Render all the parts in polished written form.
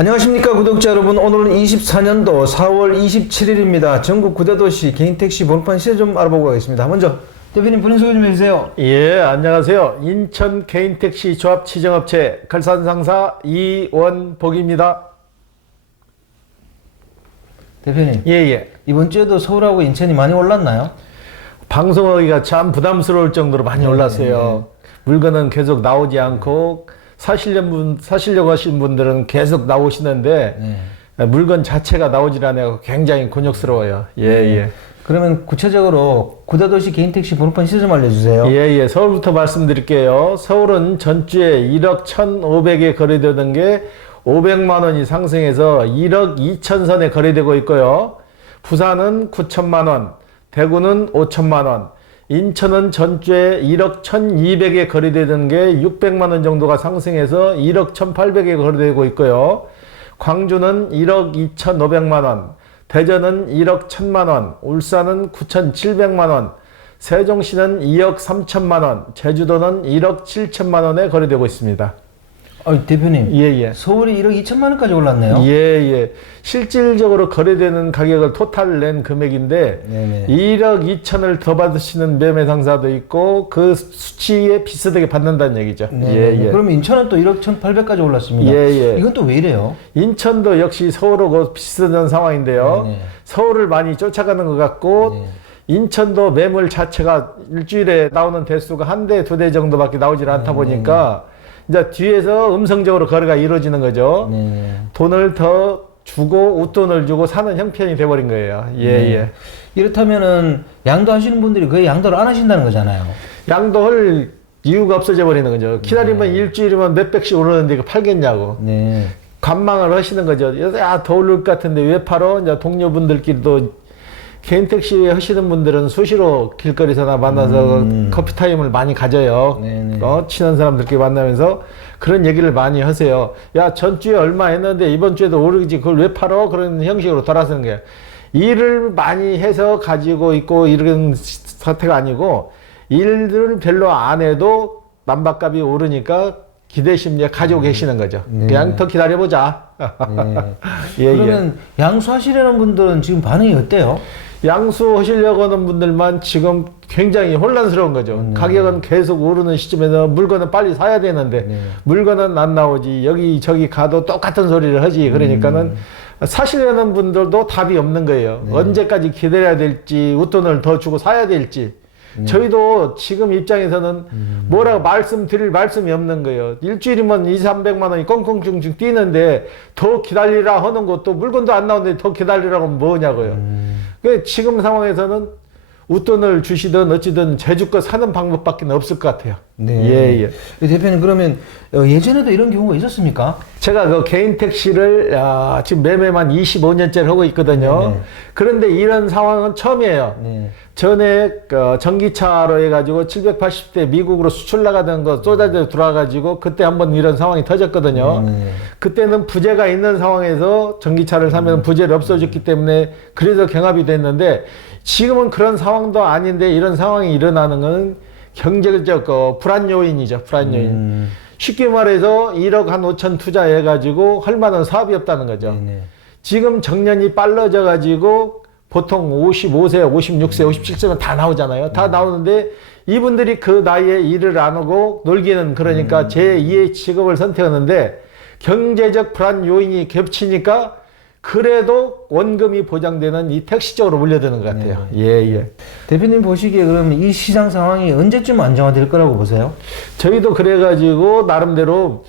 안녕하십니까 구독자 여러분. 오늘은 24년도 4월 27일입니다. 전국 9대도시 개인택시 번호판 시세 좀 알아보고 가겠습니다. 먼저 대표님 본인 소개 좀 해주세요. 예, 안녕하세요. 인천 개인택시 조합 지정업체 칼산상사 이원복입니다. 대표님, 예. 이번 주에도 서울하고 인천이 많이 올랐나요? 방송하기가 참 부담스러울 정도로 많이 올랐어요. 물건은 계속 나오지 않고 사시려고 하신 분들은 계속 나오시는데 물건 자체가 나오질 않아요. 굉장히 곤욕스러워요. 예. 그러면 구체적으로 9대도시 개인택시 번호판 시세 좀 알려주세요. 예. 서울부터 말씀드릴게요. 서울은 전주에 1억 1,500에 거래되던 게 500만 원이 상승해서 1억 2천 선에 거래되고 있고요. 부산은 9천만 원, 대구는 5천만 원, 인천은 전주에 1억 1,200에 거래되던 게 600만 원 정도가 상승해서 1억 1,800에 거래되고 있고요. 광주는 1억 2,500만 원, 대전은 1억 1,000만 원, 울산은 9,700만 원, 세종시는 2억 3천만 원, 제주도는 1억 7천만 원에 거래되고 있습니다. 대표님, 예. 서울이 1억 2천만 원까지 올랐네요. 예. 실질적으로 거래되는 가격을 토탈 낸 금액인데 1억 2천을 더 받으시는 매매 상사도 있고 그 수치에 비슷하게 받는다는 얘기죠. 예. 그럼 인천은 또 1억 1,800까지 올랐습니다. 예. 이건 또 왜 이래요? 인천도 역시 서울하고 비슷한 상황인데요. 서울을 많이 쫓아가는 것 같고 인천도 매물 자체가 일주일에 나오는 대수가 한 대, 두 대 정도밖에 나오질 않다 보니까 이제 뒤에서 음성적으로 거래가 이루어지는 거죠. 돈을 더 주고 웃돈을 주고 사는 형편이 돼버린 거예요. 예. 이렇다면은 양도하시는 분들이 거의 양도를 안 하신다는 거잖아요. 양도할 이유가 없어져 버리는 거죠. 기다리면 일주일이면 몇백씩 오르는데 이거 팔겠냐고. 관망을 하시는 거죠. 더 오를 것 같은데 왜 팔어? 이제 동료분들끼리도 개인택시 하시는 분들은 수시로 길거리에서나 만나서 커피 타임을 많이 가져요. 친한 사람들끼리 만나면서 그런 얘기를 많이 하세요. 야, 전주에 얼마 했는데 이번 주에도 오르지 그걸 왜 팔어? 그런 형식으로 돌아서는 거예요. 일을 많이 해서 가지고 있고 이런 사태가 아니고 일을 별로 안 해도 남밥값이 오르니까 기대 심리에 가지고 계시는 거죠. 그냥 더 기다려보자. 그러면 양수하시려는 분들은 지금 반응이 어때요? 양수하시려고 하는 분들만 지금 굉장히 혼란스러운 거죠. 가격은 계속 오르는 시점에서 물건은 빨리 사야 되는데 물건은 안 나오지. 여기저기 가도 똑같은 소리를 하지. 그러니까는 사시려는 분들도 답이 없는 거예요. 언제까지 기다려야 될지, 웃돈을 더 주고 사야 될지. 저희도 지금 입장에서는 뭐라고 말씀드릴 말씀이 없는 거예요. 일주일이면 200~300만 원이 꽁꽁충충 뛰는데 더 기다리라 하는 것도 물건도 안 나오는데 더 기다리라고 하면 뭐냐고요. 지금 상황에서는 웃돈을 주시든 어찌든 제주껏 사는 방법밖에 없을 것 같아요. 예. 대표님, 그러면 예전에도 이런 경우가 있었습니까? 제가 그 개인 택시를 지금 매매만 25년째를 하고 있거든요. 그런데 이런 상황은 처음이에요. 전에 전기차로 해가지고 780대 미국으로 수출 나가던 거 쏟아져 들어와가지고 그때 한번 이런 상황이 터졌거든요. 그때는 부재가 있는 상황에서 전기차를 사면 부재를 없어졌기 때문에 그래서 경합이 됐는데 지금은 그런 상황도 아닌데 이런 상황이 일어나는 건 경제적 불안 요인이죠. 불안 요인. 쉽게 말해서 1억 한 5천 투자해가지고 할 만한 사업이 없다는 거죠. 지금 정년이 빨라져가지고 보통 55세, 56세, 57세면 다 나오잖아요. 다 나오는데 이분들이 그 나이에 일을 안 하고 놀기는 그러니까 제2의 직업을 선택하는데 경제적 불안 요인이 겹치니까 그래도 원금이 보장되는 이 택시 쪽으로 몰려드는 것 같아요. 예. 대표님 보시기에 그러면 이 시장 상황이 언제쯤 안정화될 거라고 보세요? 저희도 그래가지고 나름대로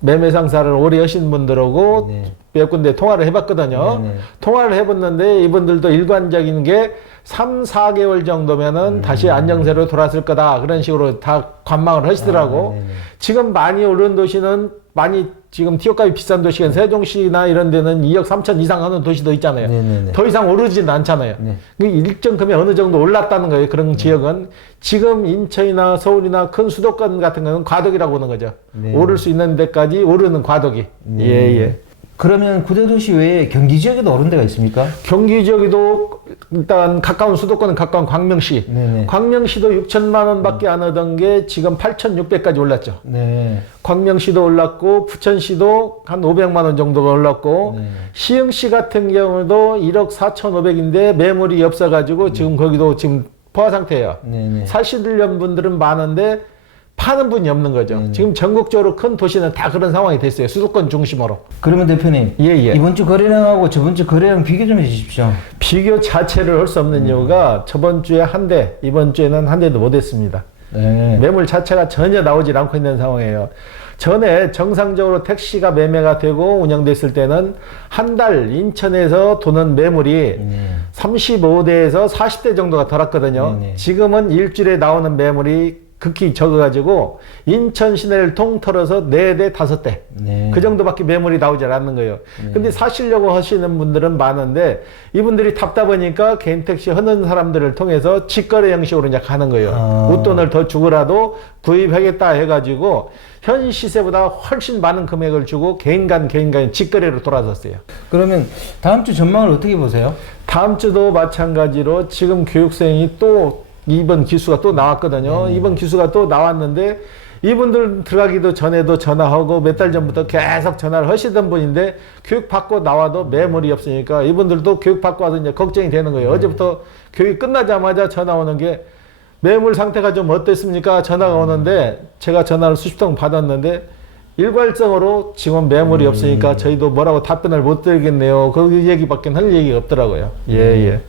매매 상사를 오래 하신 분들하고 몇 군데 통화를 해봤거든요. 통화를 해봤는데 이분들도 일관적인 게 3~4개월 정도면은 다시 안정세로 돌아설 거다. 그런 식으로 다 관망을 하시더라고. 지금 많이 오른 도시는 많이 지금 티오값이 비싼 도시가 세종시나 이런 데는 2억 3천 이상 하는 도시도 있잖아요. 더 이상 오르지는 않잖아요. 일정 금액 어느 정도 올랐다는 거예요. 그런 지역은. 지금 인천이나 서울이나 큰 수도권 같은 거는 과도기라고 하는 거죠. 오를 수 있는 데까지 오르는 과도기. 예. 그러면 구대도시 외에 경기 지역에도 오른 데가 있습니까? 경기 지역에도 일단 가까운 수도권은 가까운 광명시. 네네. 광명시도 6천만 원밖에 안 하던 게 지금 8,600까지 올랐죠. 네. 광명시도 올랐고 부천시도 한 500만 원 정도가 올랐고 네. 시흥시 같은 경우도 1억 4,500인데 매물이 없어가지고 지금 거기도 지금 포화 상태예요. 네네. 사시려는 분들은 많은데 파는 분이 없는 거죠. 지금 전국적으로 큰 도시는 다 그런 상황이 됐어요. 수도권 중심으로. 그러면 대표님, 예, 예. 이번 주 거래량하고 저번 주 거래량 비교 좀 해주십시오. 비교 자체를 할 수 없는 이유가 저번 주에 한 대, 이번 주에는 한 대도 못 했습니다. 네. 매물 자체가 전혀 나오질 않고 있는 상황이에요. 전에 정상적으로 택시가 매매가 되고 운영됐을 때는 한 달 인천에서 도는 매물이 35대에서 40대 정도가 돌았거든요. 네네. 지금은 일주일에 나오는 매물이 극히 적어가지고 인천 시내를 통틀어서 4대, 5대 네. 그 정도밖에 매물이 나오지 않는 거예요. 근데 사시려고 하시는 분들은 많은데 이분들이 답답하니까 개인 택시 하는 사람들을 통해서 직거래 형식으로 이제 가는 거예요. 웃돈을 더 주고라도 구입하겠다 해가지고 현 시세보다 훨씬 많은 금액을 주고 개인 간 직거래로 돌아섰어요. 그러면 다음 주 전망을 어떻게 보세요? 다음 주도 마찬가지로 지금 교육생이 또 이번 기수가 또 나왔거든요. 이번 기수가 또 나왔는데 이분들 들어가기도 전에도 전화하고 몇 달 전부터 계속 전화를 하시던 분인데 교육 받고 나와도 매물이 없으니까 이분들도 교육 받고 와서 이제 걱정이 되는 거예요. 어제부터 교육 끝나자마자 전화 오는 게 매물 상태가 좀 어땠습니까? 전화가 오는데 제가 전화를 수십 통 받았는데 일괄적으로 지금 매물이 없으니까 저희도 뭐라고 답변을 못 드리겠네요. 그 얘기밖에 할 얘기가 없더라고요. 예, 예.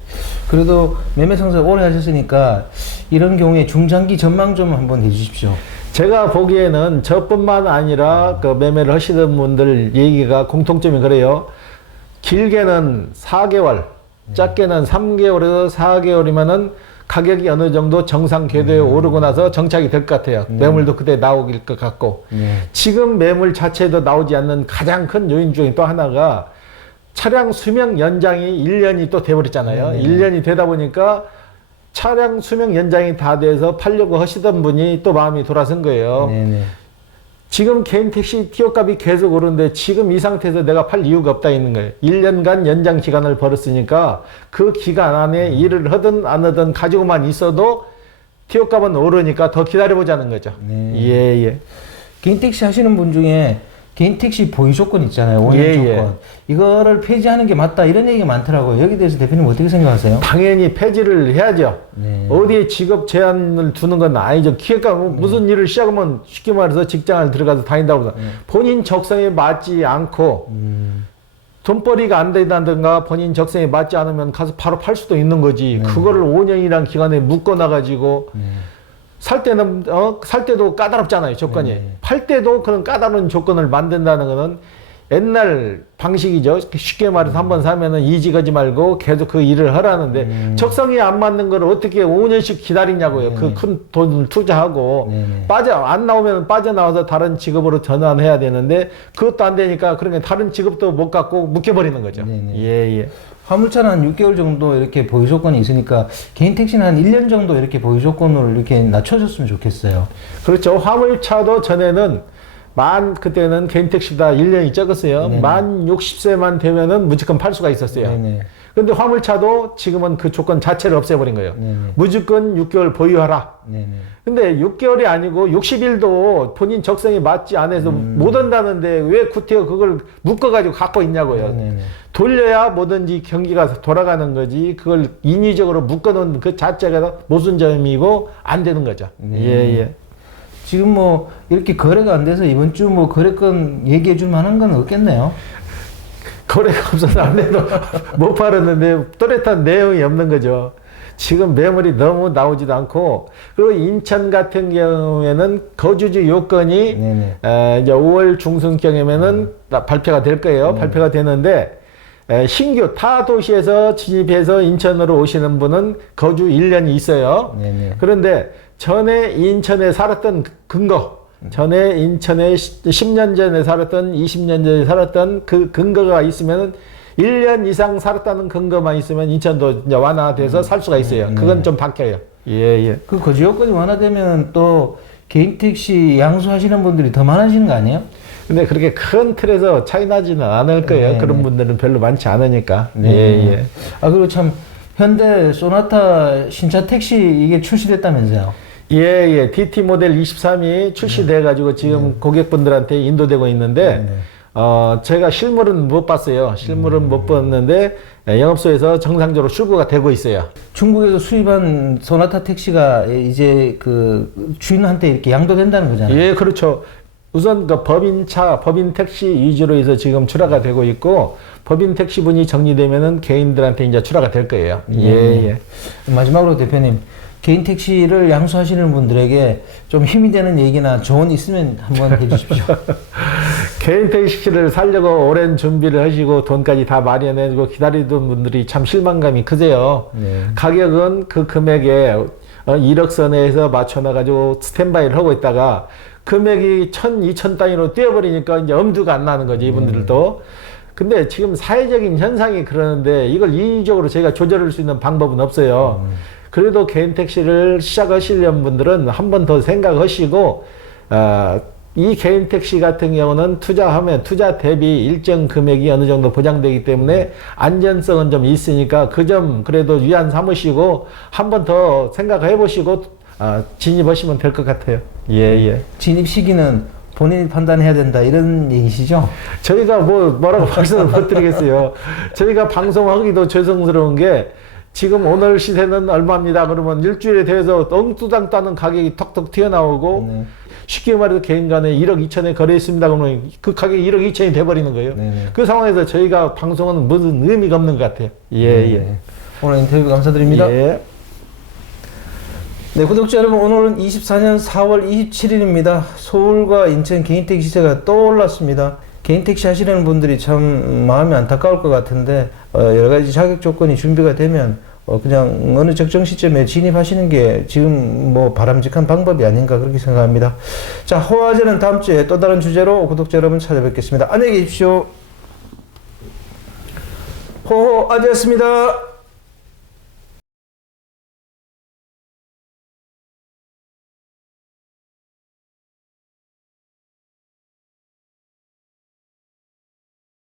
그래도 매매 상승 오래 하셨으니까 이런 경우에 중장기 전망 좀 한번 해주십시오. 제가 보기에는 저뿐만 아니라 그 매매를 하시던 분들 얘기가 공통점이 그래요. 길게는 4개월, 짧게는 3개월에서 4개월이면은 가격이 어느 정도 정상 궤도에 오르고 나서 정착이 될 것 같아요. 매물도 그때 나오길 것 같고. 지금 매물 자체도 나오지 않는 가장 큰 요인 중에 또 하나가 차량 수명 연장이 1년이 또 돼버렸잖아요. 1년이 되다 보니까 차량 수명 연장이 다 돼서 팔려고 하시던 분이 또 마음이 돌아선 거예요. 네네. 지금 개인 택시 티오값이 계속 오르는데 지금 이 상태에서 내가 팔 이유가 없다 있는 거예요. 1년간 연장 기간을 벌었으니까 그 기간 안에 일을 하든 안 하든 가지고만 있어도 티오값은 오르니까 더 기다려보자는 거죠. 네. 예, 예. 개인 택시 하시는 분 중에 개인 택시 보유 조건 있잖아요. 5년 예, 조건. 예. 이거를 폐지하는 게 맞다 이런 얘기가 많더라고요. 여기 대해서 대표님 어떻게 생각하세요? 당연히 폐지를 해야죠. 네. 어디에 직업 제한을 두는 건 아니죠. 기회가 무슨 일을 시작하면 쉽게 말해서 직장을 들어가서 다닌다고 해서 본인 적성에 맞지 않고 돈벌이가 안 된다든가 본인 적성에 맞지 않으면 가서 바로 팔 수도 있는 거지. 그거를 5년이란 기간에 묶어놔가지고 살 때는 살 때도 까다롭잖아요, 조건이. 팔 때도 그런 까다로운 조건을 만든다는 거는 옛날 방식이죠. 쉽게 말해서 한번 사면은 이직하지 말고 계속 그 일을 하라는데 적성이 안 맞는 걸 어떻게 5년씩 기다리냐고요. 그 큰 돈을 투자하고 안 나오면 빠져나와서 다른 직업으로 전환해야 되는데 그것도 안 되니까 그러니까 다른 직업도 못 갖고 묶여버리는 거죠. 예, 예. 화물차는 한 6개월 정도 이렇게 보유 조건이 있으니까 개인 택시는 한 1년 정도 이렇게 보유 조건을 이렇게 낮춰줬으면 좋겠어요. 그렇죠. 화물차도 전에는 그때는 개인 택시보다 1년이 적었어요. 만 60세만 되면은 무조건 팔 수가 있었어요. 근데 화물차도 지금은 그 조건 자체를 없애버린 거예요. 무조건 6개월 보유하라. 근데 6개월이 아니고 60일도 본인 적성에 맞지 않아서 못 한다는데 왜 구태여 그걸 묶어가지고 갖고 있냐고요. 돌려야 뭐든지 경기가 돌아가는 거지 그걸 인위적으로 묶어놓은 그 자체가 모순점이고 안 되는 거죠. 예, 예. 지금 뭐 이렇게 거래가 안 돼서 이번 주 뭐 거래건 얘기해 줄 만한 건 없겠네요. 거래가 없어서 안 해도 못 팔았는데 또렷한 내용이 없는 거죠. 지금 매물이 너무 나오지도 않고 그리고 인천 같은 경우에는 거주지 요건이 이제 5월 중순경이면은 발표가 될 거예요. 발표가 되는데 신규 타 도시에서 진입해서 인천으로 오시는 분은 거주 1년이 있어요. 그런데 전에 인천에 살았던 근거, 전에 인천에 10년 전에 살았던 20년 전에 살았던 그 근거가 있으면 1년 이상 살았다는 근거만 있으면 인천도 이제 완화돼서 살 수가 있어요. 그건 좀 바뀌어요. 예, 예. 그 거주 요건이 완화되면 또 개인 택시 양수하시는 분들이 더 많아지는 거 아니에요? 근데 그렇게 큰 틀에서 차이 나지는 않을 거예요. 네, 그런 네. 분들은 별로 많지 않으니까. 네. 예, 예. 아, 그리고 참, 현대 소나타 신차 택시 이게 출시됐다면서요? 예, 예. DT 모델 23이 출시돼가지고 지금 고객분들한테 인도되고 있는데, 제가 실물은 못 봤어요. 실물은 못 봤는데, 영업소에서 정상적으로 출고가 되고 있어요. 중국에서 수입한 소나타 택시가 이제 그 주인한테 이렇게 양도된다는 거잖아요. 예, 그렇죠. 우선 그 법인차, 법인 택시 위주로 해서 지금 출하가 되고 있고, 법인 택시분이 정리되면은 개인들한테 이제 출하가 될 거예요. 예, 예. 마지막으로 대표님, 개인 택시를 양수하시는 분들에게 좀 힘이 되는 얘기나 조언 있으면 한번 해주십시오. 개인 택시를 살려고 오랜 준비를 하시고 돈까지 다 마련해주고 기다리던 분들이 참 실망감이 크세요. 네. 가격은 그 금액에 1억 선에서 맞춰놔가지고 스탠바이를 하고 있다가 금액이 1,000, 2,000 단위로 뛰어버리니까 이제 엄두가 안 나는 거지, 이분들도. 근데 지금 사회적인 현상이 그러는데 이걸 인위적으로 저희가 조절할 수 있는 방법은 없어요. 그래도 개인 택시를 시작하시려는 분들은 한 번 더 생각하시고, 이 개인 택시 같은 경우는 투자하면 투자 대비 일정 금액이 어느 정도 보장되기 때문에 안전성은 좀 있으니까 그 점 그래도 위안 삼으시고 한 번 더 생각해 보시고 진입하시면 될 것 같아요. 예, 예. 진입 시기는 본인이 판단해야 된다 이런 얘기시죠? 저희가 뭐라고 말씀을 못 드리겠어요. 저희가 방송하기도 죄송스러운 게 지금 오늘 시세는 얼마입니다. 그러면 일주일에 대해서 엉뚜당 따는 가격이 턱턱 튀어나오고 네. 쉽게 말해서 개인 간에 1억 2천에 거래했습니다. 그러면 그 가격이 1억 2천이 돼버리는 거예요. 네네. 그 상황에서 저희가 방송은 무슨 의미가 없는 것 같아요. 예, 예. 오늘 인터뷰 감사드립니다. 예. 네, 구독자 여러분, 오늘은 24년 4월 27일입니다. 서울과 인천 개인택시 시세가 또 올랐습니다. 개인택시 하시려는 분들이 참 마음이 안타까울 것 같은데 여러 가지 자격 조건이 준비가 되면 그냥 어느 적정 시점에 진입하시는 게 지금 뭐 바람직한 방법이 아닌가 그렇게 생각합니다. 자, 호화제는 다음 주에 또 다른 주제로 구독자 여러분 찾아뵙겠습니다. 안녕히 계십시오. 호호아제였습니다.